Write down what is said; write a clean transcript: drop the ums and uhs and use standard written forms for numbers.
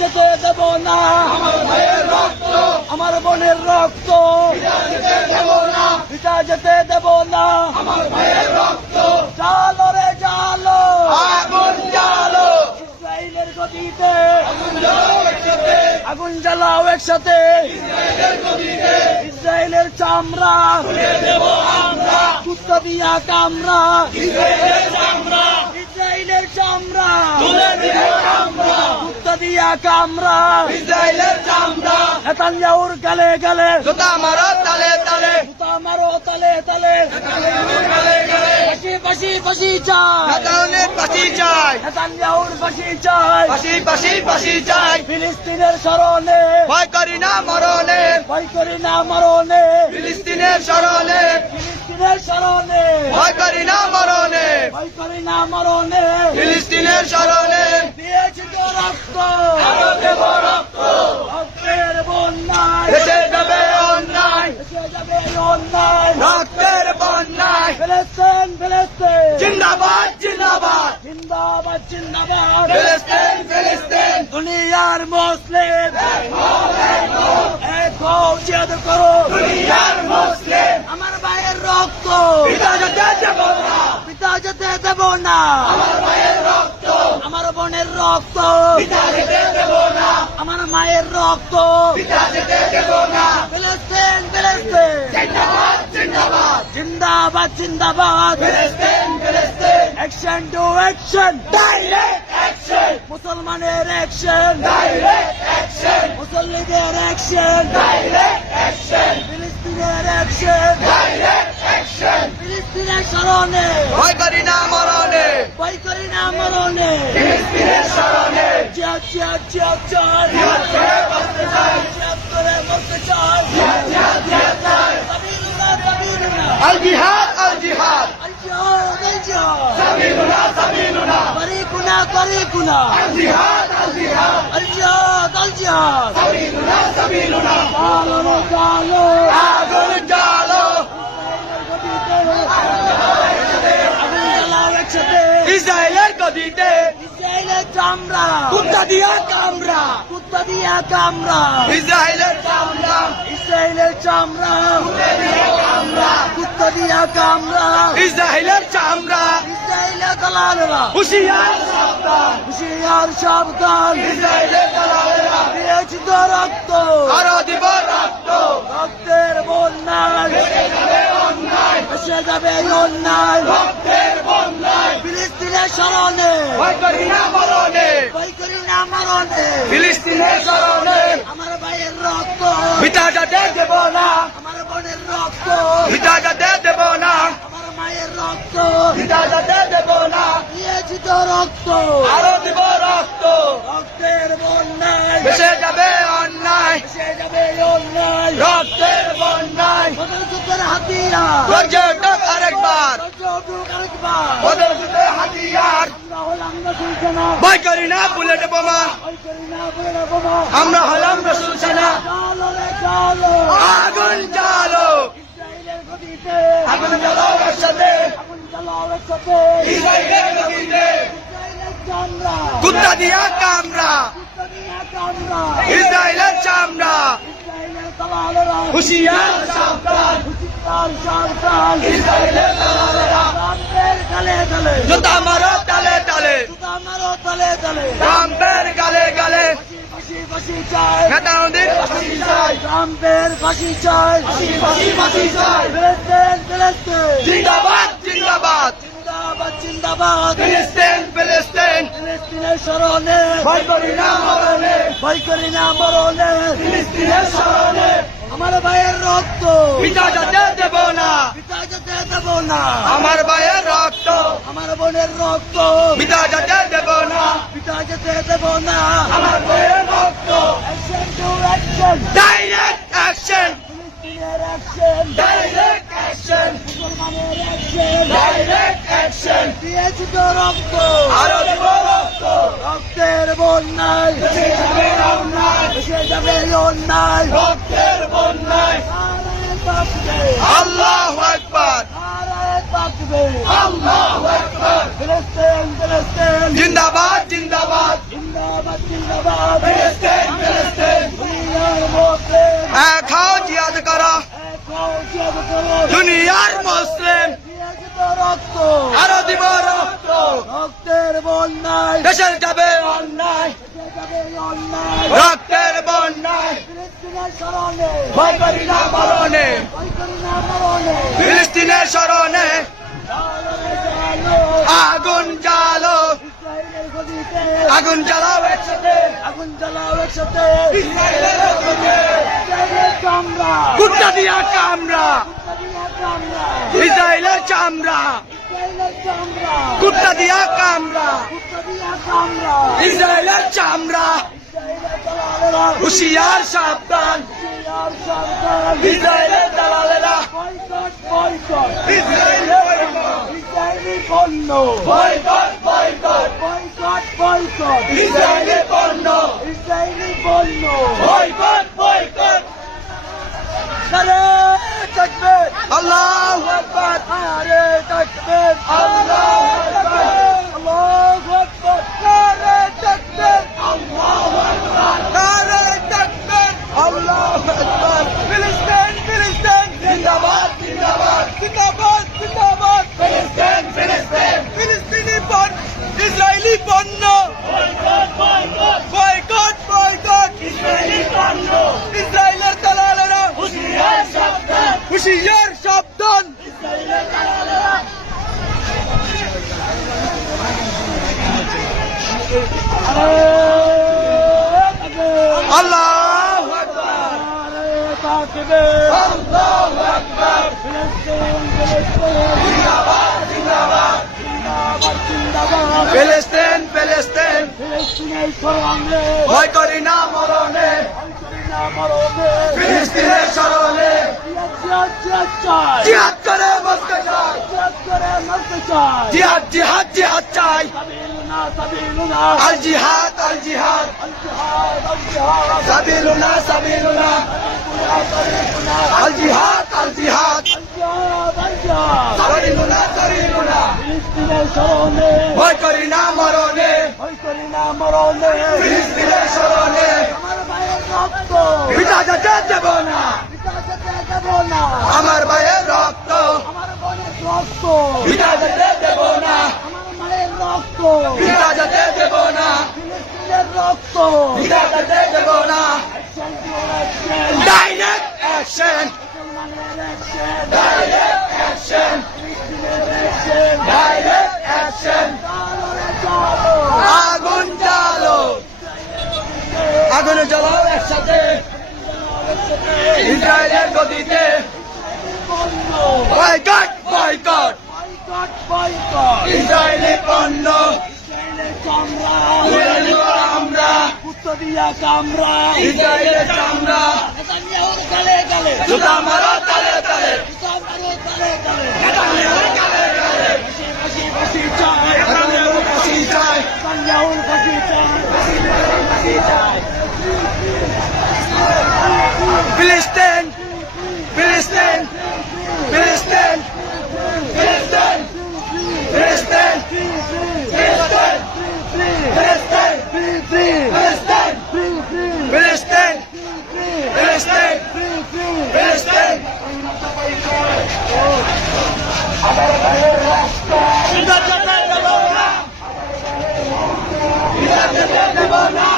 যেতে দেব না আমার বোনের রক্ত, পিতা যেতে দেব না জালো রে জালো, আগুন জ্বালো, ইসরায়েলের গদিতে আগুন জ্বালাও একসাথে, ইসরায়েলের চামড়া কুত্তা দিয়া কামড়া, ইসরায়েলের চামড়া কুত্তা দিয়া কামড়া, ইসরায়েলের চামড়া, নেতানিয়াহুর গালে গালে জুতা মারো তালে তালে, জুতা মারো তালে তালে, ফাঁসি ফাঁসি ফাঁসি চাই, নেতানিয়াহুর ফাঁসি চাই, নেতানিয়াহুর ফাঁসি চাই, ফাঁসি ফাঁসি ফাঁসি চাই, ফিলিস্তিনের স্মরণে ভয় করি না মরণে, ভয় করি না মরণে, ফিলিস্তিনের স্মরণে, ফিলিস্তিনের স্মরণে ভয় করি না মরণে, ভয় করি না মরণে, ফিলিস্তিনের স্মরণে, দিয়েছি তো রক্ত রক্তের বন্যায় এসে যাবে অন্যায়, এসে যাবে অন্যায়, রক্তের বন্যায়, ফিলিস্তিন ফিলিস্তিন জিন্দাবাদ জিন্দাবাদ, জিন্দাবাদ জিন্দাবাদ, ফিলিস্তিন ফিলিস্তিন, দুনিয়ার মুসলিম এক হও, জিহাদ করো দুনিয়ার মুসলিম, আমার ভাইয়ের রক্ত পিতা যেতে দেব না, পিতা যেতে দেব না আমার মায়ের রক্ত, আমার বোনের রক্ত, পিতা যেতে দেব না, আমার মায়ের রক্ত, পিতা যেতে দেব না, ফিলিস্তিন ফিলিস্তিন জিন্দাবাদ জিন্দাবাদ, জিন্দাবাদ জিন্দাবাদ, ফিলিস্তিন ফিলিস্তিন, action to action, direct action, মুসলমানের অ্যাকশন, ডাইরেক্ট অ্যাকশন, মুসল্লিদের অ্যাকশন, ডাইরেক্ট অ্যাকশন, ফিলিস্তিনের অ্যাকশন, ডাইরেক্ট অ্যাকশন, ফিলিস্তিনের স্মরণে ভয় করি না মরণে, ভয় করি না মরণে, ফিলিস্তিনের স্মরণে, জিহাদ জিহাদ জিহাদ চাই, জিহাদ করে বাঁচতে চাই, জিহাদ করে মরতে চাই, জিহাদ জিহাদ চাই, সাবিলুল্লাহ সাবিলুল্লাহ, আল জিহাদ আল জিহাদ, আল জিহাদ আল জিহাদ, সাবিলুনা সাবিলুনা, তরিকুনা তরিকুনা, আল জিহাদ আল জিহাদ, আল জিহাদ আল জিহাদ, সাবিলুনা সাবিলুনা, জালো রে জালো, আগুন জ্বালো, আগুন জ্বালাও একসাথে, ইসরায়েলের গদিতে ইসরায়েলের চামড়া কুত্তা দিয়া কামড়া, কুত্তা দিয়া কামড়া, ইসরায়েলের চামড়া, ইসরায়েলের চামড়া কামড়া, কুত্তা দিয়া কামড়া, ইসরায়েলের চামড়া, ইসরায়েলের দালালেরা হুশিয়ার সাবধান, হুশিয়ার সাবধান, ইসরায়েলের দালালেরা দিয়েছি তো রক্ত আরো দিব রক্ত, রক্তের বন্যায় অন্যায়, এসে যাবে অন্যায়, রক্তের বন্যায়, ফিলিস্তিনের স্মরণে ভয় করি না মরণে, ভয় করি না মরণে, ফিলিস্তিনের স্মরণে, আমার ভাইয়ের রক্ত, পিতা যেতে দেব না, আমার বোনের রক্ত, পিতা যেতে দেব না, আমার মায়ের রক্ত, পিতা যেতে দেব না, দিয়েছি তো রক্ত আরো দিব রক্ত, রক্তের বন্যায় এসে যাবে অন্যায়, এসে যাবে অন্যায়, রক্তের বন্যায়, বদল যুদ্ধের হাতিয়ার, পর্যটক আরেকবার, আরেকবার বদল যুদ্ধের হাতিয়ার, আমরা হলাম রসুল সেনা, ভয় করি না বুলেট বোমা, ভয় করি না বলে বোমা, আমরা হলাম রসুল সেনা, জালো রে জালো, আগুন জ্বালো, ইসরায়েলের গদিতে আগুন জ্বালাও একসাথে, আগুন জ্বালাও একসাথে, ইসরায়েলের গদিতে ইসরায়েলের চামড়া কুত্তা দিয়া কামড়া, কুত্তা দিয়া কামড়া, ইসরায়েলের চামড়া, ইসরায়েলের দালালেরা হুশিয়ার সাবধান, হুশিয়ার সাবধান, ইসরায়েলের দালালেরা রামের গালে গালে জুতা মারো তালে তালে, জুতা মারো তলে তলে, ট্রাম্পের গালে গালে, ফাঁসি ফাঁসি চাই, নেতানিয়াহুর ফাঁসি চাই, ট্রাম্পের ফাঁসি চাই, ফাঁসি ফাঁসি ফাঁসি চাই, ফিলিস্তিন ফিলিস্তিন জিন্দাবাদ জিন্দাবাদ, জিন্দাবাদ জিন্দাবাদ, ফিলিস্তিন ফিলিস্তিন, ফিলিস্তিনের স্মরণে ভয় করি না মরণে, ভয় করি না মরণে, ফিলিস্তিনের স্মরণে, আমার ভাইয়ের রক্ত পিতা যেতে দেব না, পিতা যেতে দেব না, আমার ভাইয়ের রক্ত, আমার বোনের রক্ত পিতা যেতে দেব না, পিতা যেতে দেব না, আমার ভাইয়ের রক্ত, action to action, direct action, ফিলিস্তিনের অ্যাকশন, ডাইরেক্ট অ্যাকশন, মুসলমানের অ্যাকশন, ডাইরেক্ট অ্যাকশন, দিয়েছি তো রক্ত আরো দেব রক্ত, রক্তের বন্যায় এসে যাবে অন্যায়, এসে যাবে অন্যায়, রক্তের বন্যায়, নারায়ে তাকবীর, আল্লাহু আকবার, নারায়ে তাকবীর, আল্লাহু আকবার, ফিলিস্তিন ফিলিস্তিন জিন্দাবাদ জিন্দাবাদ, জিন্দাবাদ জিন্দাবাদ, ফিলিস্তিন এক হও জিহাদ করো দুনিয়ার মুসলিম রক্ত আরো দিব রক্ত রক্তের বন্যায় দেশের যাবে অন্যায় অন্যায় রক্তের বন্যায় ফিলিস্তিনের স্মরণে ভয় করি না মরণে ভয় করি না মরণে ফিলিস্তিনের স্মরণে আগুন জ্বালো ইসরায়েলের গদিতে আগুন জ্বালাও একসাথে আগুন জ্বালাও একসাথে ইসরায়েলের গদিতে ইসরায়েলের চামড়া কুত্তা দিয়া কামড়া ইসরায়েলের চামড়া ইসরায়েলের চামড়া কুত্তা দিয়া কামড়া কুত্তা দিয়া কামড়া ইসরায়েলের চামড়া ইসরায়েলের দালালেরা হুশিয়ার সাবধান আর সন্তান ইসরায়েলের দালালেরা বয়কট বয়কট ইসরায়েলের ইসরায়েলি পণ্য বয়কট বয়কট বয়কট বয়কট ইসরায়েলের পণ্য ইসরায়েলি পণ্য বয়কট বয়কট আরে তাকবীর আল্লাহু আকবার আরে তাকবীর আল্লাহু আকবার আল্লাহু আকবার আরে তাকবীর নারে তাকবীর আল্লাহু আকবার ফিলিস্তিন ফিলিস্তিন জিন্দাবাদ জিন্দাবাদ জিন্দাবাদ জিন্দাবাদ ফিলিস্তিন ফিলিস্তিন ফিলিস্তিনি পণ্য ইসরায়েলি পণ্য boycott boycott boycott boycott Israeli পণ্য ইসরায়েলের দালালেরা হুশিয়ার সাবধান হুশিয়ার সাবধান ইসরায়েলের দালালেরা আল্লাহু আকবার আল্লাহু আকবার জিন্দাবাদ জিন্দাবাদ ফিলিস্তিন ফিলিস্তিন ফিলিস্তিনের স্মরণে ভয় করি না মরণে ফিলিস্তিনের স্মরণে জিহাদ করে মরতে চাই জিহাদ জিহাদ জিহাদ চাই আল জিহাদ আল জিহাদ সাবিলুনা সাবিলুনা আল জিহাদ আল জিহাদ সাবিলুনা সাবিলুনা ফিলিস্তিনের স্মরণে ভয় করি না মরণে ভয় করি না মরণে ফিলিস্তিনের স্মরণে আমার ভাইয়ের রক্ত পিতা যেতে দেব না পিতা যেতে দেব না আমার ভাইয়ের রক্ত আমার বোনের রক্ত পিতা যেতে দেব না আমার মায়ের রক্ত পিতা যেতে দেব না ফিলিস্তিনের রক্ত পিতা যেতে দেব না direct action direct action direct action আগুন জ্বালো আগুন জ্বালাও একসাথে ইসরায়েলের গদিতে বয়কট বয়কট ইসরায়েলি পণ্য তুলে নিব আমরা ইসরায়েলের চামড়া জুতা মারো তালে তালে নেতানিয়াহুর গালে গালে নেতানিয়াহুর ফাঁসি চাই ফিলিস্তিন ফিলিস্তিন ফিলিস্তিন ফিলিস্তিন ফিলিস্তিন ফিলিস্তিন ফিলিস্তিন ফিলিস্তিন ফিলিস্তিন ফিলিস্তিন ফিলিস্তিন ইসরায়েল যেতে দেব না ইসরায়েল যেতে দেব না